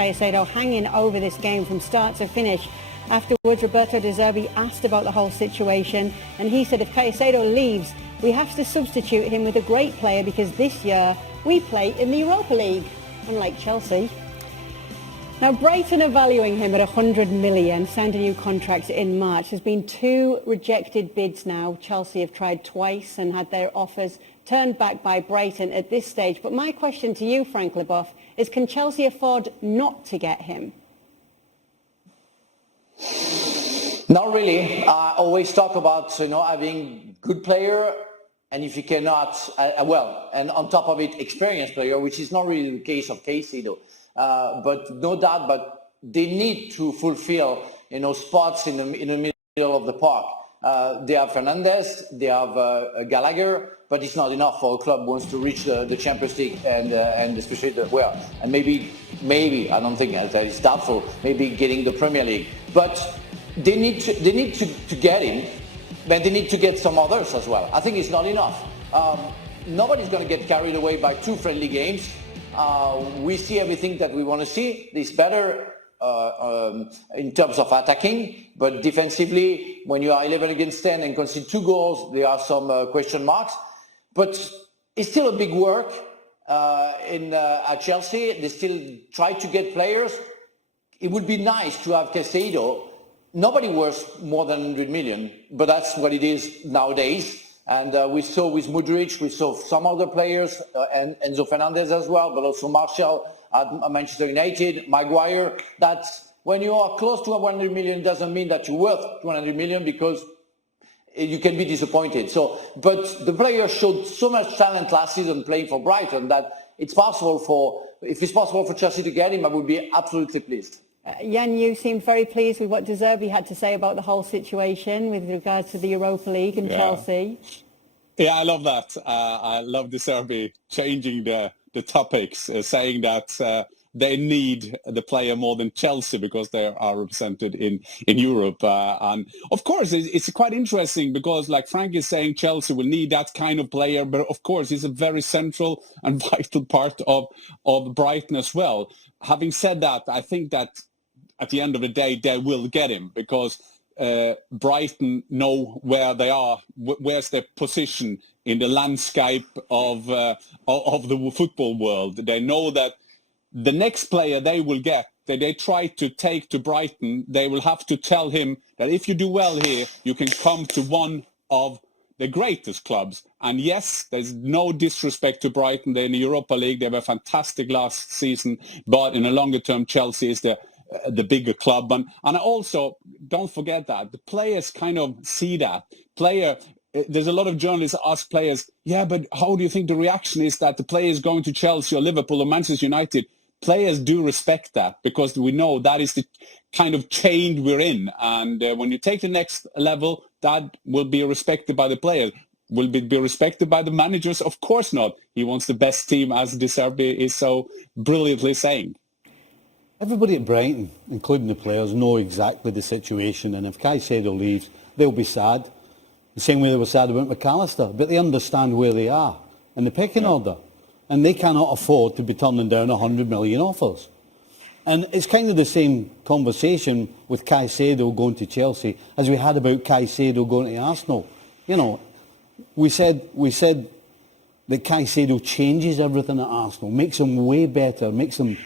Caicedo hanging over this game from start to finish. Afterwards, Roberto De Zerbi asked about the whole situation, and he said if Caicedo leaves, we have to substitute him with a great player because this year we play in the Europa League, unlike Chelsea. Now, Brighton are valuing him at 100 million, signed a new contract in March. There's been 2 rejected bids now. Chelsea have tried twice and had their offers turned back by Brighton at this stage. But my question to you, Frank Leboeuf, is can Chelsea afford not to get him? Not really. I always talk about, having good player, and if you cannot, and on top of it, experienced player, which is not really the case of Caicedo. But no doubt, but they need to fulfill, spots in the middle of the park. They have Fernandes, they have Gallagher, but it's not enough for a club who wants to reach the Champions League and especially and maybe I don't think that it's doubtful. Maybe getting the Premier League, but they need to get him, but they need to get some others as well. I think it's not enough. Nobody's going to get carried away by 2 friendly games. We see everything that we want to see. It's better in terms of attacking, but defensively, when you are 11 against 10 and concede 2 goals, there are some question marks. But it's still a big work at Chelsea. They still try to get players. It would be nice to have Caicedo. Nobody worth more than 100 million, but that's what it is nowadays. And we saw with Mudryk, we saw some other players, and Enzo Fernandez as well, but also Martial at Manchester United, Maguire, that when you are close to 100 million doesn't mean that you're worth 200 million because you can be disappointed. But the player showed so much talent last season playing for Brighton that if it's possible for Chelsea to get him, I would be absolutely pleased. Jan, you seemed very pleased with what De Zerbi had to say about the whole situation with regards to the Europa League and Chelsea. Yeah, I love that. I love De Zerbi changing the topics, saying that they need the player more than Chelsea because they are represented in Europe. And of course, it's quite interesting because, like Frank is saying, Chelsea will need that kind of player. But of course, he's a very central and vital part of Brighton as well. Having said that, I think that at the end of the day, they will get him because Brighton know where they are, where's their position in the landscape of the football world. They know that the next player they will get, that they try to take to Brighton, they will have to tell him that if you do well here, you can come to one of the greatest clubs. And yes, there's no disrespect to Brighton. They're in the Europa League. They were fantastic last season. But in a longer term, Chelsea is the bigger club. And I also, don't forget that. The players kind of see that. There's a lot of journalists ask players, yeah, but how do you think the reaction is that the player is going to Chelsea or Liverpool or Manchester United? Players do respect that because we know that is the kind of chain we're in. And when you take the next level, that will be respected by the players. Will it be respected by the managers? Of course not. He wants the best team, as De Zerbi is so brilliantly saying. Everybody at Brighton, including the players, know exactly the situation. And if Caicedo leaves, they'll be sad. The same way they were sad about McAllister. But they understand where they are in the pecking order. And they cannot afford to be turning down 100 million offers. And it's kind of the same conversation with Caicedo going to Chelsea as we had about Caicedo going to Arsenal. You know, we said that Caicedo changes everything at Arsenal, makes them way better, makes them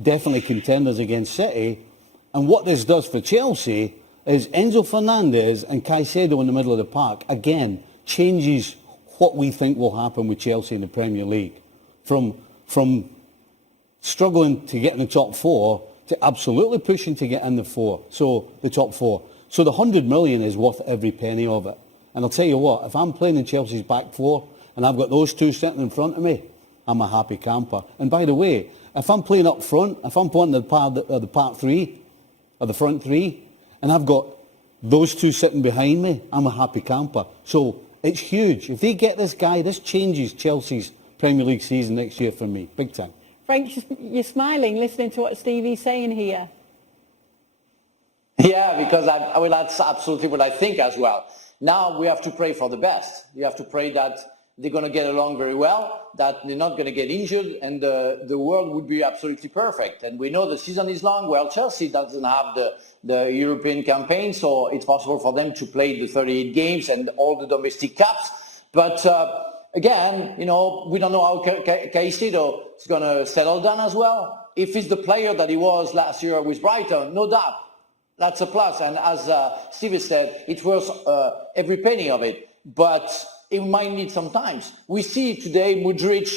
definitely contenders against City. And what this does for Chelsea is Enzo Fernandez and Caicedo in the middle of the park, again, changes what we think will happen with Chelsea in the Premier League. From struggling to get in the top 4 to absolutely pushing to get in the top 4. So the 100 million is worth every penny of it. And I'll tell you what, if I'm playing in Chelsea's back 4 and I've got those 2 sitting in front of me, I'm a happy camper. And by the way, if I'm playing up front, if I'm playing the part 3, or the front 3, and I've got those 2 sitting behind me, I'm a happy camper. So it's huge. If they get this guy, this changes Chelsea's Premier League season next year for me, big time. Frank, you're smiling listening to what Stevie's saying here. Yeah, because that's absolutely what I think as well. Now we have to pray for the best. You have to pray that they're going to get along very well, that they're not going to get injured, and the world would be absolutely perfect. And we know the season is long. Well, Chelsea doesn't have the European campaign, so it's possible for them to play the 38 games and all the domestic cups. But again, we don't know how Caicedo is going to settle down as well. If he's the player that he was last year with Brighton, no doubt, that's a plus. And as Steve said, it's worth every penny of it. But it might need some time. We see today Mudryk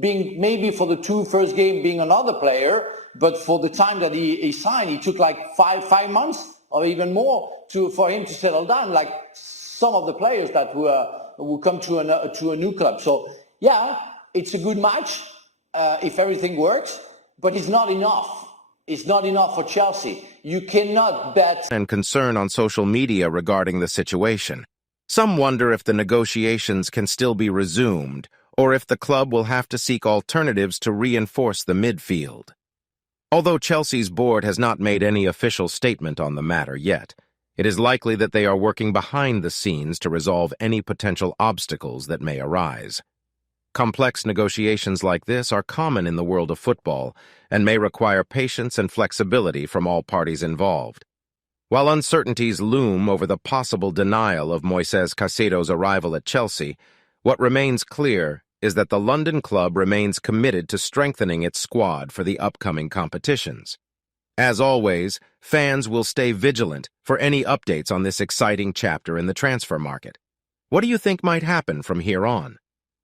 being maybe for the two first game being another player, but for the time that he signed, it took like five months or even more for him to settle down, like some of the players that will come to a new club. So yeah, it's a good match if everything works, but it's not enough. It's not enough for Chelsea. You cannot bet. And concern on social media regarding the situation. Some wonder if the negotiations can still be resumed, or if the club will have to seek alternatives to reinforce the midfield. Although Chelsea's board has not made any official statement on the matter yet, it is likely that they are working behind the scenes to resolve any potential obstacles that may arise. Complex negotiations like this are common in the world of football and may require patience and flexibility from all parties involved. While uncertainties loom over the possible denial of Moises Caicedo's arrival at Chelsea, what remains clear is that the London club remains committed to strengthening its squad for the upcoming competitions. As always, fans will stay vigilant for any updates on this exciting chapter in the transfer market. What do you think might happen from here on?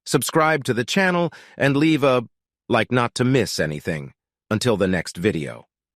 Subscribe to the channel and leave a like not to miss anything. Until the next video.